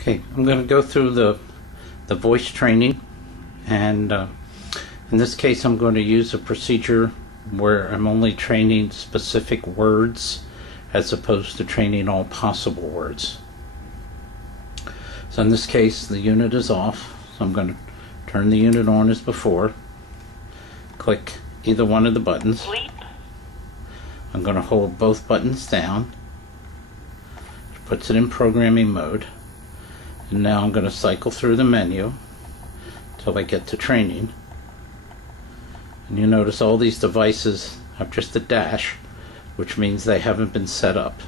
Okay, I'm going to go through the voice training, and in this case I'm going to use a procedure where I'm only training specific words as opposed to training all possible words. So in this case the unit is off, so I'm going to turn the unit on as before, click either one of the buttons. Sleep. I'm going to hold both buttons down, which puts it in programming mode. And now I'm going to cycle through the menu until I get to training. And you notice all these devices have just a dash, which means they haven't been set up.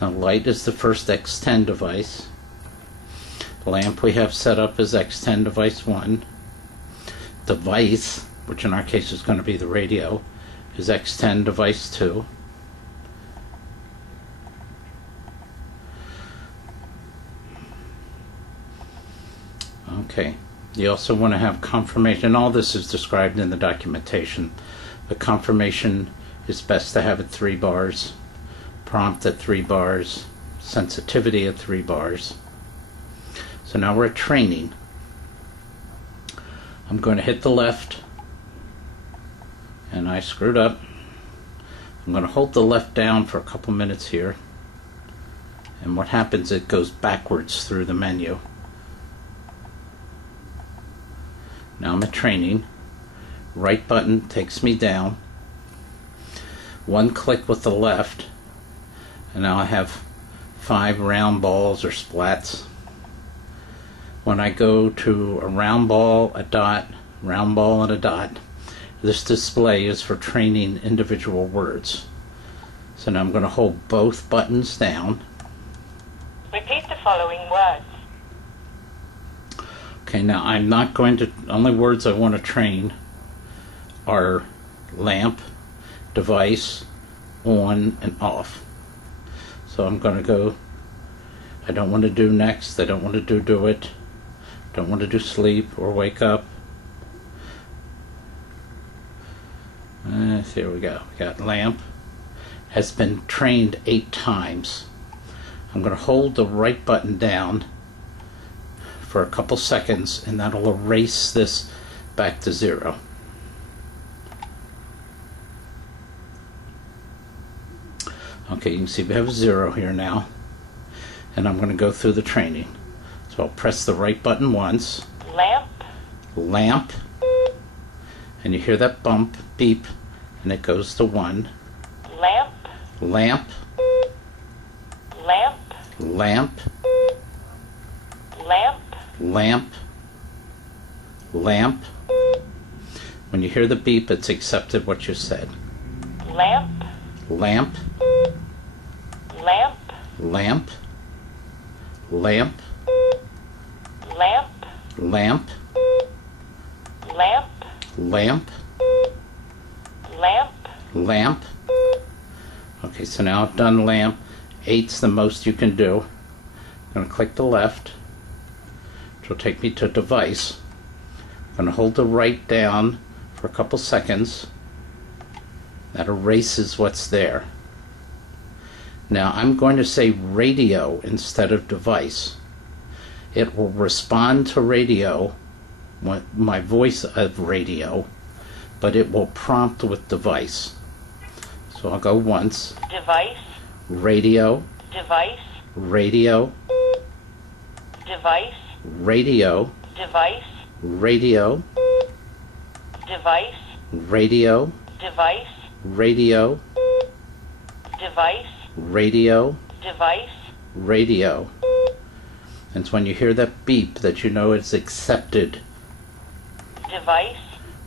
Now light is the first X10 device. The lamp we have set up as X10 device 1. Device, which in our case is going to be the radio, is X10 device 2. Okay, you also want to have confirmation. All this is described in the documentation. The confirmation is best to have at 3 bars, prompt at 3 bars, sensitivity at 3 bars. So now we're at training. I'm going to hit the left, and I screwed up. I'm going to hold the left down for a couple minutes here, and what happens, it goes backwards through the menu. Now I'm at training. Right button takes me down. One click with the left, and now I have 5 round balls or splats. When I go to a round ball, a dot, round ball, and a dot, this display is for training individual words. So now I'm going to hold both buttons down. Repeat the following words. Okay, now I'm not going to, only words I want to train are lamp, device, on, and off. So I'm going to go, I don't want to do next, I don't want to do it, don't want to do sleep or wake up. Here we go. We got lamp. Has been trained 8 times. I'm going to hold the right button down for a couple seconds, and that'll erase this back to 0. Okay, you can see we have 0 here now, and I'm going to go through the training. So I'll press the right button once. Lamp. Lamp. And you hear that bump, beep, and it goes to 1. Lamp. Lamp. Lamp. Lamp. Lamp. Lamp. Lamp. When you hear the beep, it's accepted what you said. Lamp. Lamp. Lamp. Lamp. Lamp. Lamp. Lamp. Lamp. Lamp. Lamp. Lamp. Okay, so now I've done lamp. 8's the most you can do. I'm going to click the left, which will take me to device. I'm going to hold the right down for a couple seconds. That erases what's there. Now I'm going to say radio instead of device. It will respond to radio, my voice of radio, but it will prompt with device. So I'll go once. Device. Radio. Device. Radio. Device. Radio. Device. Radio. Device. Radio. Device. Radio. Device. Radio. Device. Radio. And it's when you hear that beep that you know it's accepted. Device.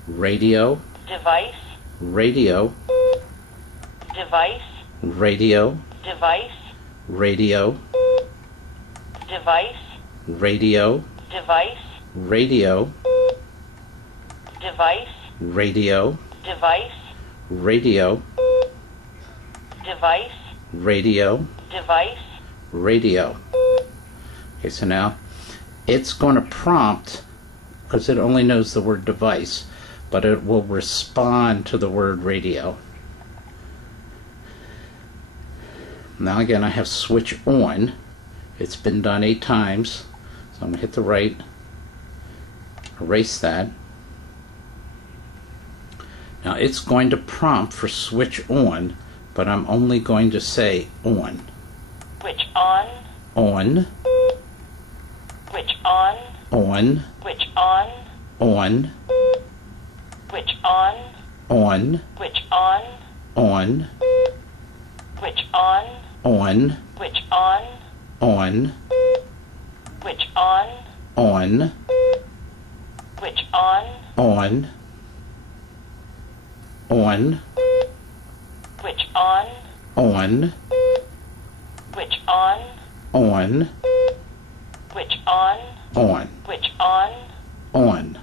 Radio. Device. Radio. Device. Radio. Device. Radio. Device. Radio. Device. Radio. Device. Radio. Device. Radio. Device. Radio. Device. Radio. Okay, so now it's going to prompt, because it only knows the word device, but it will respond to the word radio. Now again, I have switch on. It's been done 8 times, so I'm going to hit the right, erase that. Now it's going to prompt for switch on, but I'm only going to say on. Switch on. On. Switch on. On. Switch on. On. Switch on. On. Switch on. On. Switch on. On. Switch on. On. Switch on. On. Switch on. On. On. Switch on. On. Switch on. On. Switch on. On. Switch on. On.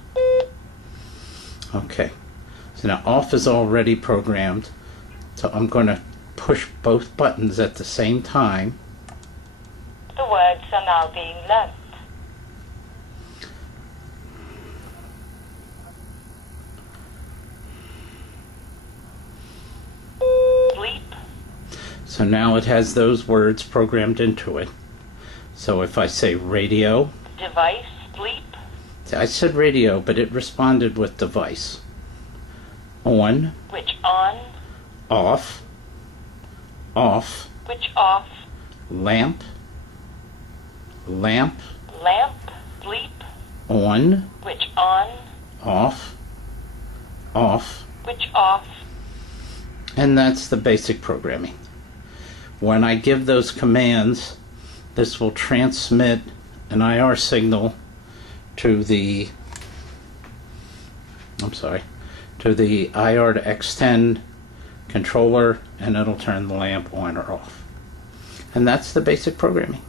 Okay. So now off is already programmed. So I'm going to push both buttons at the same time. The words are now being learnt. Sleep. So now it has those words programmed into it. So if I say radio, Device. Sleep. I said radio, but it responded with device. On, Switch on. off, off, Switch off. lamp, lamp, Lamp. Sleep. on, Switch on. off, off, Switch off. and that's the basic programming. When I give those commands, this will transmit an IR signal to the to the IR to X10 controller, and it'll turn the lamp on or off. And that's the basic programming.